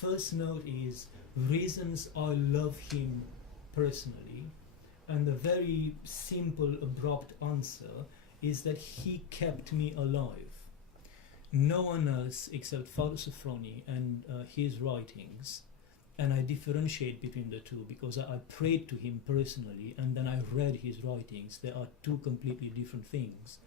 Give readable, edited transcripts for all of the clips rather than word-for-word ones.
first note is reasons I love him personally, and the very simple, abrupt answer is that he kept me alive. No one else except Father Sophrony and his writings, and I differentiate between the two because I prayed to him personally and then I read his writings. They are two completely different things.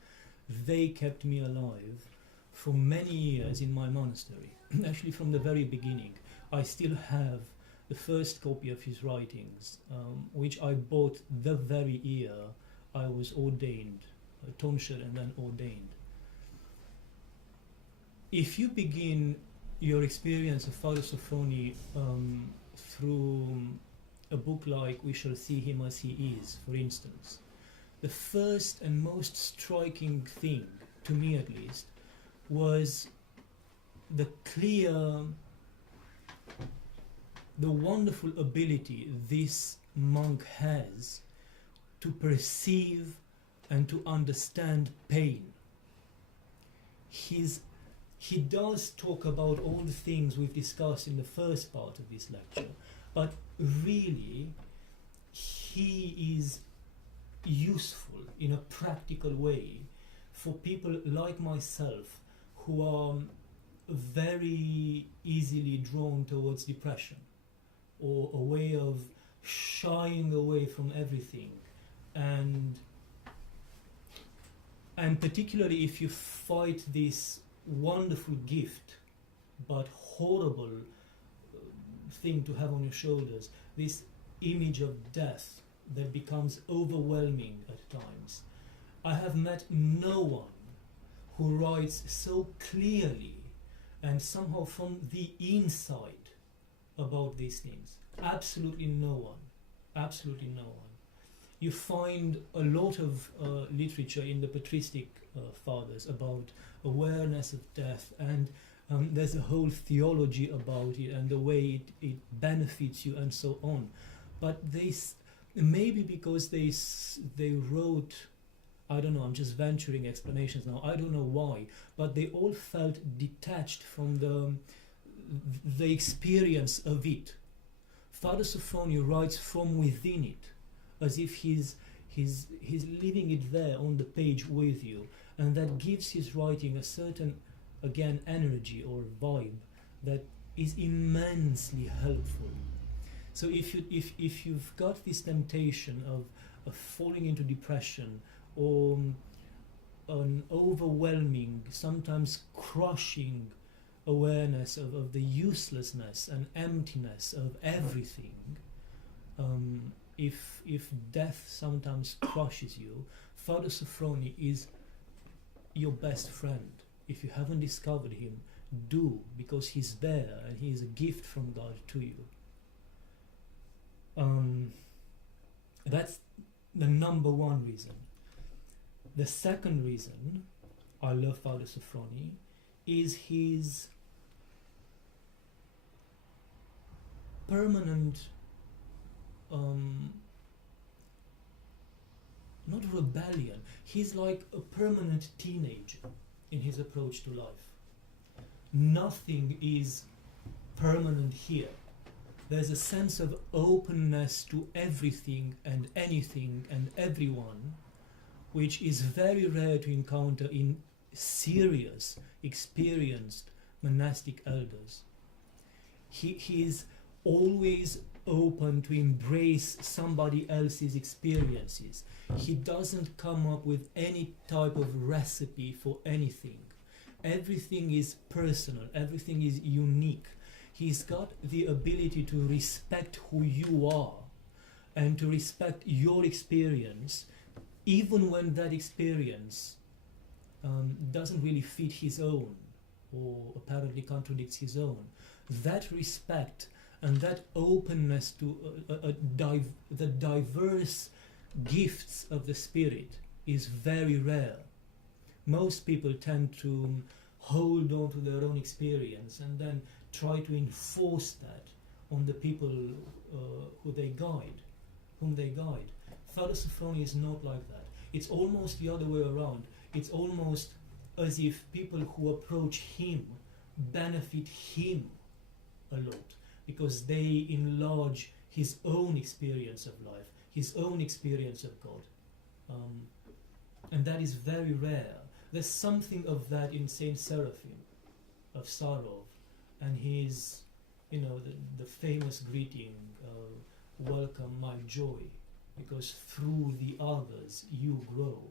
They kept me alive for many years in my monastery. Actually, from the very beginning, I still have the first copy of his writings, which I bought the very year I was ordained, tonsure and then ordained. If you begin your experience of Father Sophrony through a book like We Shall See Him As He Is, for instance, the first and most striking thing, to me at least, was the wonderful ability this monk has to perceive and to understand pain. He does talk about all the things we've discussed in the first part of this lecture, but really he is useful in a practical way for people like myself who are very easily drawn towards depression, or a way of shying away from everything, and particularly if you fight this wonderful gift but horrible thing to have on your shoulders, this image of death that becomes overwhelming at times. I have met no one who writes so clearly and somehow from the inside about these things. Absolutely no one. Absolutely no one. You find a lot of literature in the patristic fathers about awareness of death, and there's a whole theology about it and the way it benefits you and so on. But maybe because they wrote, I don't know, I'm just venturing explanations now, I don't know why, but they all felt detached from the experience of it. Father Sophrony writes from within it, as if he's living it there on the page with you, and that gives his writing a certain, again, energy or vibe that is immensely helpful. So if you've got this temptation of falling into depression, or an overwhelming, sometimes crushing awareness of the uselessness and emptiness of everything, if death sometimes crushes you, Father Sophrony is your best friend. If you haven't discovered him, do, because he's there and he is a gift from God to you. That's the number one reason. The second reason I love Father Sophrony is his permanent, not rebellion, he's like a permanent teenager in his approach to life. Nothing is permanent here. There's a sense of openness to everything and anything and everyone, which is very rare to encounter in serious, experienced monastic elders. He is always open to embrace somebody else's experiences. He doesn't come up with any type of recipe for anything. Everything is personal, everything is unique. He's got the ability to respect who you are and to respect your experience, even when that experience doesn't really fit his own or apparently contradicts his own. That respect and that openness to the diverse gifts of the Spirit is very rare. Most people tend to hold on to their own experience and then try to enforce that on the people whom they guide. Father Sophrony is not like that. It's almost the other way around. It's almost as if people who approach him benefit him a lot, because they enlarge his own experience of life, his own experience of God. And that is very rare. There's something of that in Saint Seraphim of Sakharov, and his, the famous greeting, welcome my joy, because through the others you grow.